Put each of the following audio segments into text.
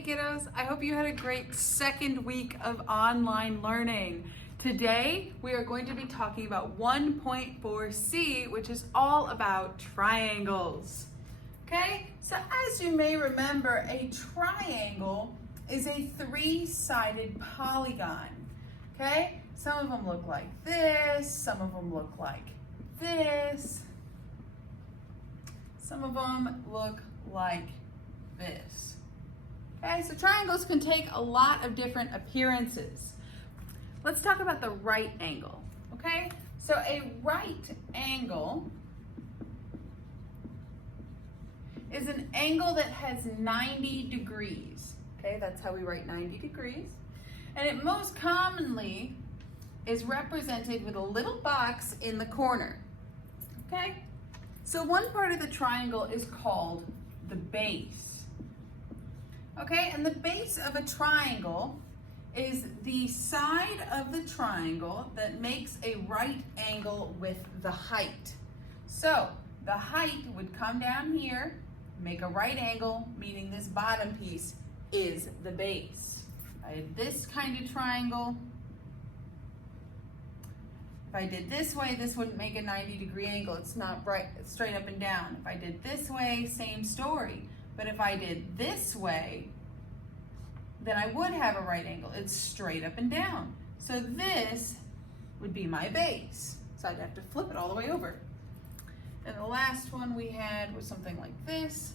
Hey kiddos, I hope you had a great second week of online learning. Today we are going to be talking about 1.4c, which is all about triangles. Okay, so as you may remember, a triangle is a three-sided polygon. Okay, some of them look like this, some of them look like this, some of them look like this. Okay, so triangles can take a lot of different appearances. Let's talk about the right angle, okay? So a right angle is an angle that has 90 degrees, okay? That's how we write 90 degrees. And it most commonly is represented with a little box in the corner, okay? So one part of the triangle is called the base. Okay, and the base of a triangle is the side of the triangle that makes a right angle with the height. So the height would come down here, make a right angle, meaning this bottom piece is the base. If I had this kind of triangle, if I did this way, this wouldn't make a 90-degree angle. It's not right, it's straight up and down. If I did this way, same story. But if I did this way, then I would have a right angle. It's straight up and down. So this would be my base. So I'd have to flip it all the way over. And the last one we had was something like this.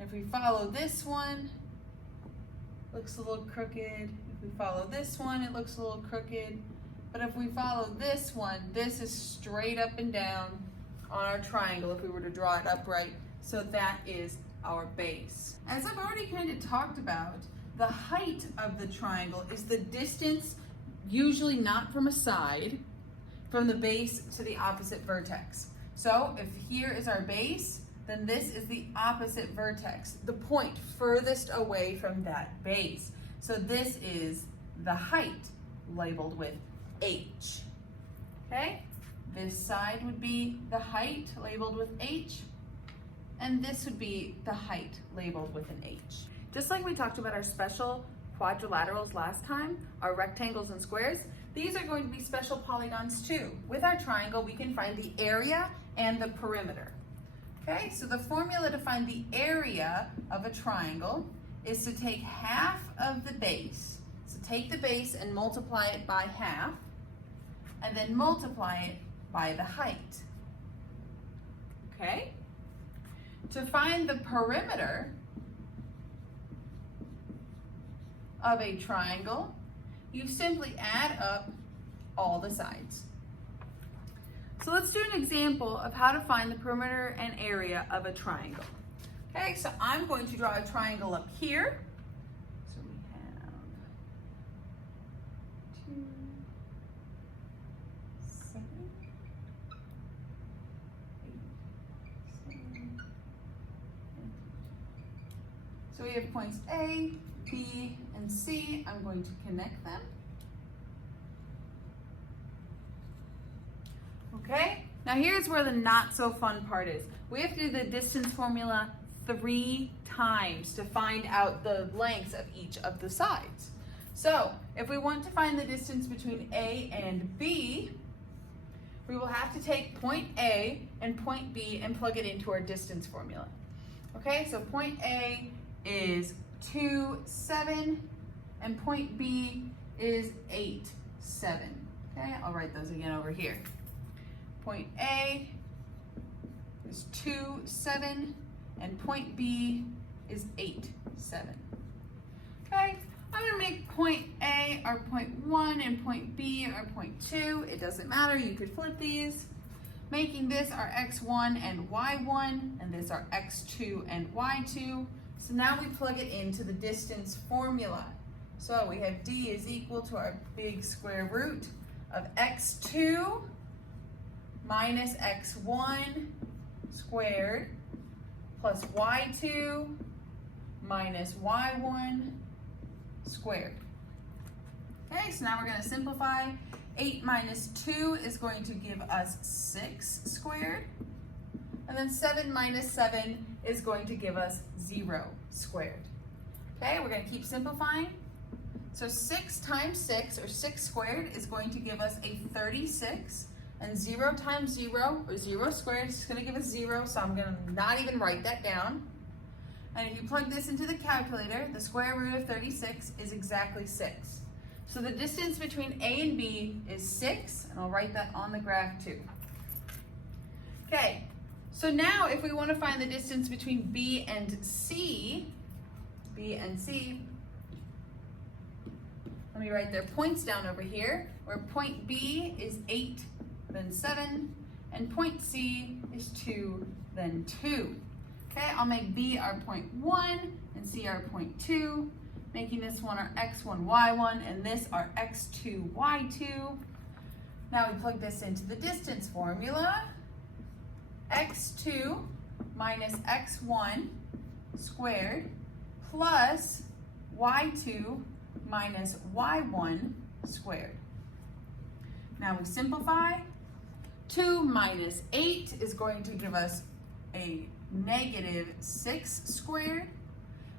If we follow this one, it looks a little crooked. If we follow this one, it looks a little crooked. But if we follow this one, this is straight up and down on our triangle if we were to draw it upright. So that is our base. As I've already kind of talked about, the height of the triangle is the distance, usually not from a side, from the base to the opposite vertex. So if here is our base, then this is the opposite vertex, the point furthest away from that base. So this is the height, labeled with H. Okay? This side would be the height, labeled with H. And this would be the height labeled with an H. Just like we talked about our special quadrilaterals last time, our rectangles and squares, these are going to be special polygons too. With our triangle, we can find the area and the perimeter. Okay, so the formula to find the area of a triangle is to take half of the base. So take the base and multiply it by half, and then multiply it by the height. Okay? To find the perimeter of a triangle, you simply add up all the sides. So let's do an example of how to find the perimeter and area of a triangle. Okay, so I'm going to draw a triangle up here. So we have 2, 7, 8, 7. So we have points A, B, and C. I'm going to connect them. Okay, now here's where the not so fun part is. We have to do the distance formula 3 times to find out the lengths of each of the sides. So if we want to find the distance between A and B, we will have to take point A and point B and plug it into our distance formula. Okay, so point A is 2, 7, and point B is 8, 7. Okay, I'll write those again over here. Point A is 2, 7, and point B is 8, 7. Okay, I'm gonna make point A our point 1 and point B our point 2. It doesn't matter, you could flip these. Making this our x1 and y1, and this our x2 and y2. So now we plug it into the distance formula. So we have d is equal to our big square root of x2 minus x1 squared plus y2 minus y1 squared. Okay, so now we're going to simplify. 8 minus 2 is going to give us 6 squared. And then 7 minus 7 is going to give us 0 squared. Okay, we're going to keep simplifying. So 6 times 6, or 6 squared, is going to give us a 36. And 0 times 0, or 0 squared, is going to give us 0, so I'm going to not even write that down. And if you plug this into the calculator, the square root of 36 is exactly 6. So the distance between A and B is 6, and I'll write that on the graph too. Okay, so now if we want to find the distance between B and C, let me write their points down over here, where point B is 8, then 7, and point C is 2, then 2. Okay, I'll make B our point 1 and C our point 2, making this one our x1, y1, and this our x2, y2. Now we plug this into the distance formula. x2 minus x1 squared plus y2 minus y1 squared. Now we simplify. 2 minus 8 is going to give us a negative 6 squared,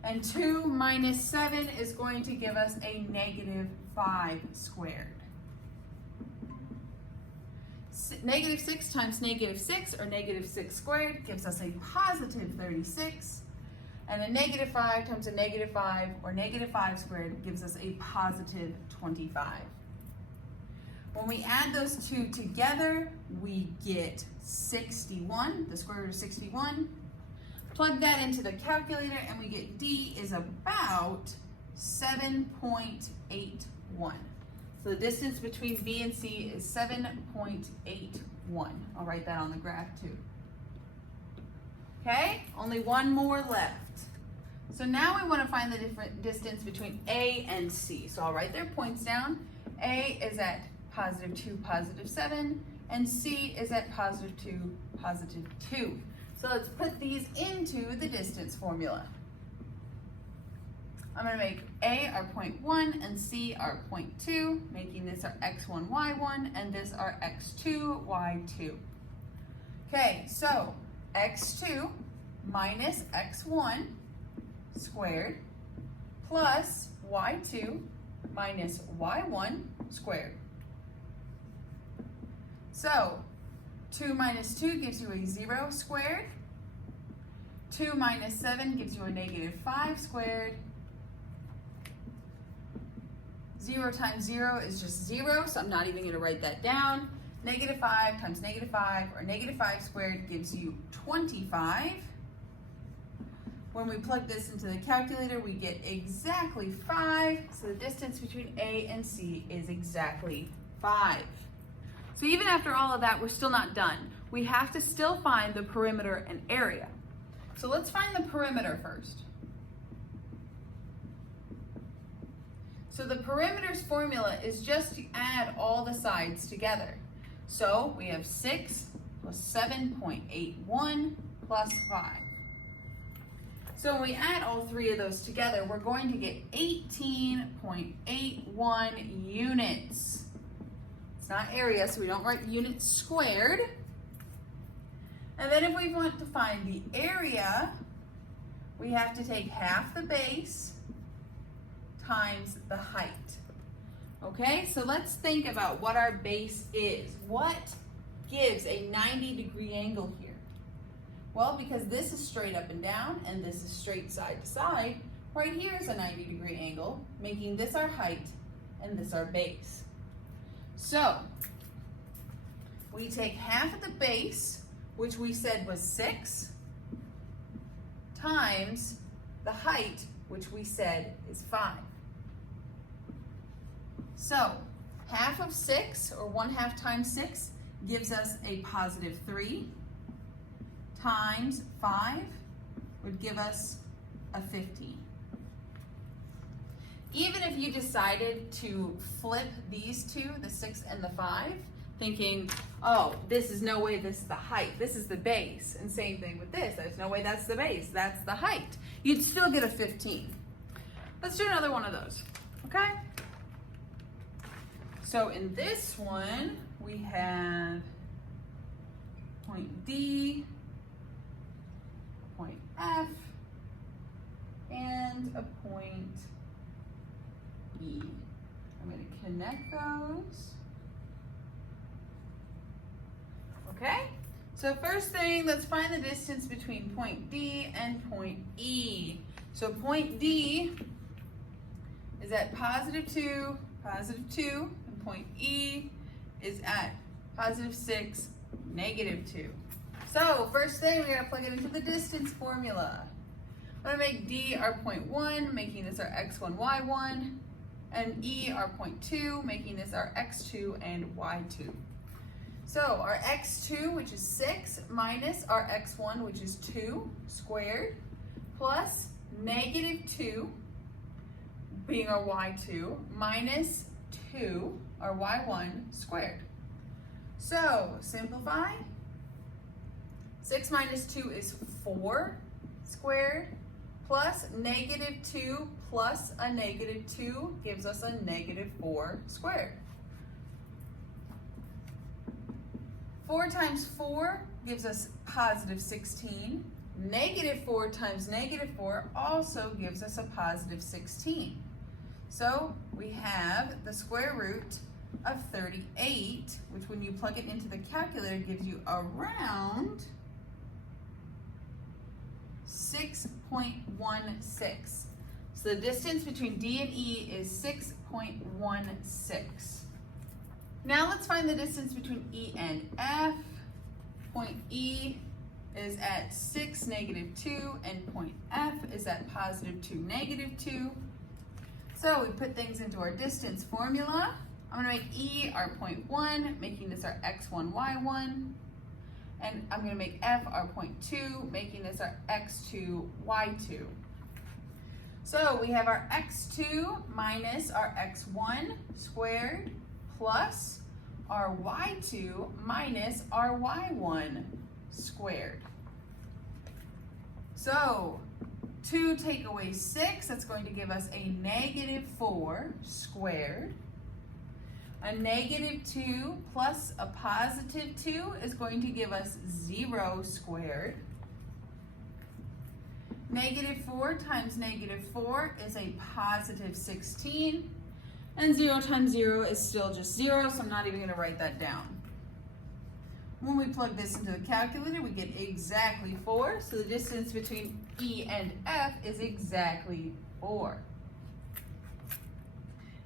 and 2 minus 7 is going to give us a negative 5 squared. Negative 6 times negative 6, or negative 6 squared, gives us a positive 36, and a negative 5 times a negative 5, or negative 5 squared, gives us a positive 25. When we add those two together, we get 61, the square root of 61. Plug that into the calculator and we get D is about 7.81. So the distance between B and C is 7.81. I'll write that on the graph too. Okay, only one more left. So now we want to find the different distance between A and C. So I'll write their points down. A is at positive 2, positive 7, and C is at positive 2, positive 2. So let's put these into the distance formula. I'm going to make A our point 1 and C our point 2, making this our x1, y1, and this our x2, y2. Okay, so x2 minus x1 squared plus y2 minus y1 squared. So 2 minus 2 gives you a 0 squared. 2 minus 7 gives you a negative 5 squared. 0 times 0 is just 0, so I'm not even going to write that down. Negative 5 times negative 5, or negative 5 squared, gives you 25. When we plug this into the calculator, we get exactly 5. So the distance between A and C is exactly 5. So even after all of that, we're still not done. We have to still find the perimeter and area. So let's find the perimeter first. So the perimeter's formula is just to add all the sides together. So we have 6 plus 7.81 plus 5. So when we add all three of those together, we're going to get 18.81 units. It's not area, so we don't write units squared. And then if we want to find the area, we have to take half the base times the height. Okay, so let's think about what our base is. What gives a 90-degree angle here? Well, because this is straight up and down and this is straight side to side, right here is a 90-degree angle, making this our height and this our base. So we take half of the base, which we said was 6, times the height, which we said is 5. So half of 6, or 1/2 times 6, gives us a positive 3, times 5 would give us a 15. Even if you decided to flip these two, the 6 and the 5, thinking, oh, this is no way this is the height, this is the base, and same thing with this, there's no way that's the base, that's the height, you'd still get a 15. Let's do another one of those, okay? So in this one, we have point D, point F, and a point E. I'm going to connect those. Okay, so first thing, let's find the distance between point D and point E. So point D is at +2, +2, and point E is at +6, -2. So first thing, we gotta plug it into the distance formula. I'm gonna make D our point 1, making this our x1, y1, and E our point 2, making this our x2 and y2. So our x2, which is 6, minus our x1, which is 2 squared, plus -2, being our y2, minus 2, our y1 squared. So simplify. 6 minus 2 is 4 squared, plus -2 plus a -2 gives us a -4 squared. 4 times 4 gives us +16. -4 times -4 also gives us a +16. So we have the square root of 38, which when you plug it into the calculator gives you around 6.16. So the distance between D and E is 6.16. Now let's find the distance between E and F. Point E is at 6, -2, and point F is at +2, -2. So we put things into our distance formula. I'm gonna make E our point 1, making this our x1, y1. And I'm gonna make F our point 2, making this our x2, y2. So we have our x2 minus our x1 squared plus our y2 minus our y1 squared. So 2 take away 6, that's going to give us a -4 squared. A -2 plus a +2 is going to give us 0 squared. -4 times -4 is a +16. And 0 times 0 is still just 0, so I'm not even going to write that down. When we plug this into the calculator, we get exactly 4. So the distance between E and F is exactly 4.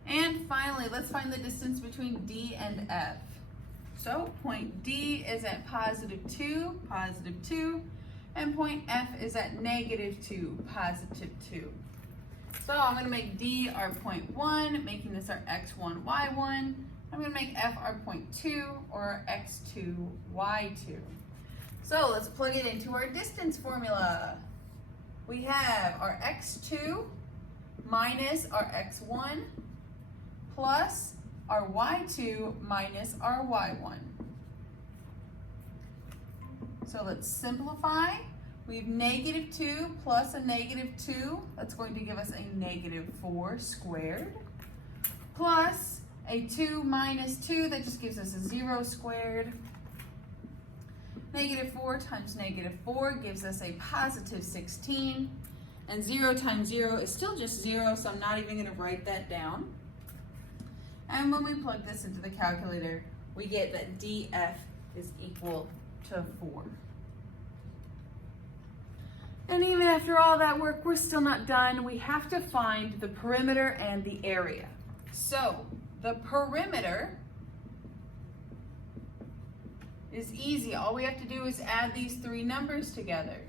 And finally, let's find the distance between D and F. So point D is at +2, +2, and point F is at -2, +2. So I'm going to make D our point 1, making this our x1, y1. I'm going to make F our point 2, or our x2, y2. So let's plug it into our distance formula. We have our x2 minus our x1 plus our y2 minus our y1. So let's simplify. We have -2 plus a -2, that's going to give us a -4 squared, plus a 2 minus 2, that just gives us a 0 squared. -4 times -4 gives us a +16, and 0 times 0 is still just 0, so I'm not even going to write that down. And when we plug this into the calculator, we get that DF is equal to 4. And even after all that work, we're still not done. We have to find the perimeter and the area. So the perimeter is easy. All we have to do is add these 3 numbers together.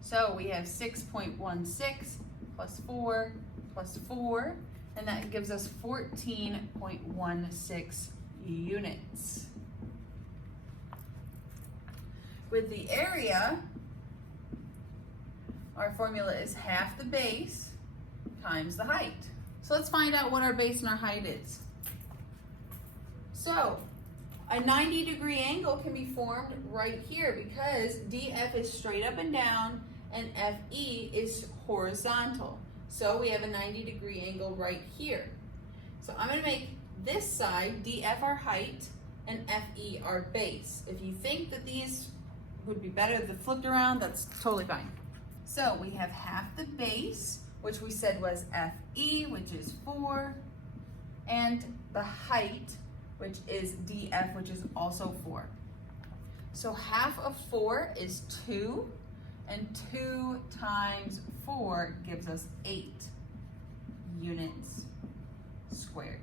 So we have 6.16 plus 4 plus 4, and that gives us 14.16 units. With the area, our formula is half the base times the height. So let's find out what our base and our height is. So a 90-degree angle can be formed right here because DF is straight up and down and FE is horizontal. So we have a 90-degree angle right here. So I'm going to make this side DF our height and FE our base. If you think that these would be better if they're flipped around, that's totally fine. So we have half the base, which we said was FE, which is 4, and the height, which is DF, which is also 4. So half of 4 is 2, and 2 times 4 gives us 8 units squared.